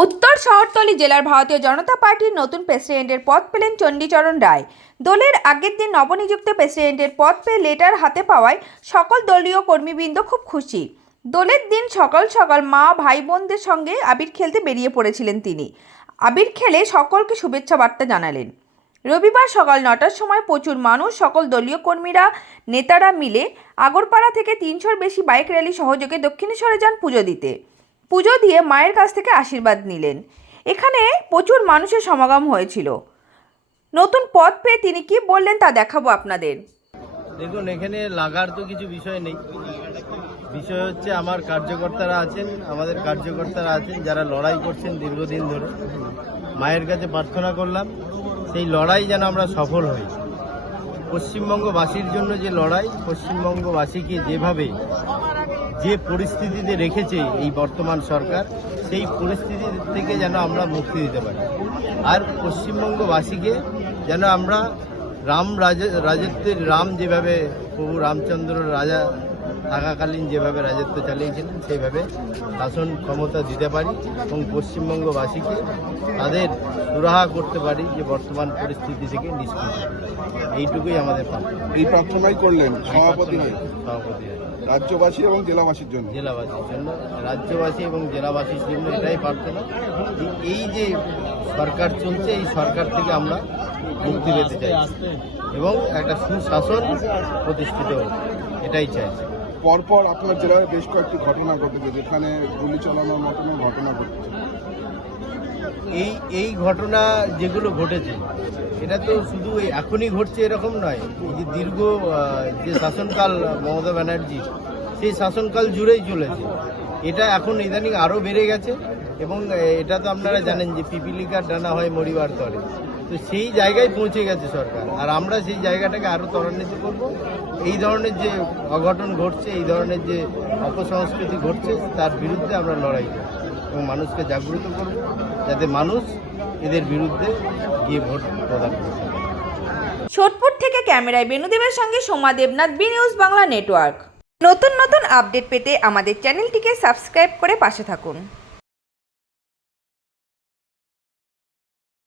উত্তর শহরতলি জেলার ভারতীয় জনতা পার্টির নতুন প্রেসিডেন্টের পদ পেলেন চণ্ডীচরণ রায়। দলের আগের দিন নবনিযুক্ত প্রেসিডেন্টের পদ পেয়ে লেটার হাতে পাওয়ায় সকল দলীয় কর্মীবৃন্দ খুব খুশি। দলের দিন সকাল সকাল মা, ভাই বোনদের সঙ্গে আবির খেলতে বেরিয়ে পড়েছিলেন তিনি। আবির খেলে সকলকে শুভেচ্ছা বার্তা জানালেন। রবিবার সকাল নটার সময় প্রচুর মানুষ, সকল দলীয় কর্মীরা, নেতারা মিলে আগরপাড়া থেকে তিনশোর বেশি বাইক র্যালি সহযোগে দক্ষিণেশ্বরে যান পুজো দিতে। পুজো দিয়ে মায়ের কাছ থেকে আশীর্বাদ নিলেন। এখানে প্রচুর মানুষের সমাগম হয়েছিল। নতুন পথ পেয়ে তিনি কি বললেন তা দেখাবো আপনাদের। দেখুন, এখানে লাগার তো কিছু বিষয় নেই। বিষয় হচ্ছে আমার কার্যকর্তারা আছেন, আমাদের কার্যকর্তারা আছেন, যারা লড়াই করছেন দীর্ঘদিন ধরে। মায়ের কাছে প্রার্থনা করলাম, সেই লড়াই যেন আমরা সফল হই। পশ্চিমবঙ্গবাসীর জন্য যে লড়াই, পশ্চিমবঙ্গবাসীকে যেভাবে যে পরিস্থিতিতে রেখেছে এই বর্তমান সরকার, সেই পরিস্থিতি থেকে যেন আমরা মুক্তি দিতে পারি। আর পশ্চিমবঙ্গবাসীকে যেন আমরা রাম রাজ- রাজত্বের রাম যেভাবে প্রভু রামচন্দ্র রাজা থাকাকালীন যেভাবে রাজত্ব চালিয়েছিলেন সেইভাবে শাসন ক্ষমতা দিতে পারি এবং পশ্চিমবঙ্গবাসীকে তাদের সুরাহা করতে পারি যে বর্তমান পরিস্থিতি থেকে নিষ্কৃত। এইটুকুই আমাদের। এই প্রার্থনাই করলেন সভাপতি সভাপতি রাজ্যবাসী এবং জেলাবাসীর জন্য? জেলাবাসীর জন্য। রাজ্যবাসী এবং জেলাবাসীর জন্য এটাই প্রার্থনা যে এই যে সরকার চলছে এই সরকার থেকে আমরা মুক্তি পেতে চাই। এবং একটা সুশাসন প্রতিষ্ঠিত হোক এটাই চাইছি পরপর আপনার জেলায় বেশ কয়েকটি ঘটনা ঘটেছে, যেখানে গুলি চালানোর মতন ঘটনা ঘটেছে। এই এই ঘটনা যেগুলো ঘটেছে, এটা তো শুধু এখনই ঘটছে এরকম নয়, এই যে দীর্ঘ যে শাসনকাল মমতা ব্যানার্জি, সেই শাসনকাল জুড়েই চলেছে। এটা এখন ইদানিং আরও বেড়ে গেছে এবং এটা তো আপনারা জানেন যে পিপিলিকার ডানা হয় মরিবার তরে। তো সেই জায়গায় পৌঁছে গেছে সরকার। আর আমরা সেই জায়গাটাকে আরও ত্বরান্বিত করব। এই ধরনের যে অঘটন ঘটছে, এই ধরনের যে অপসংস্কৃতি ঘটছে, তার বিরুদ্ধে আমরা লড়াই করব এবং মানুষকে জাগ্রত করব যাতে মানুষ এদের বিরুদ্ধে গিয়ে ভোট প্রদান করতে পারে। সোদপুর থেকে ক্যামেরায় বেনুদেবের সঙ্গে Soma Debnath, B news Bangla network. নতুন নতুন আপডেট পেতে আমাদের চ্যানেলটিকে সাবস্ক্রাইব করে পাশে থাকুন।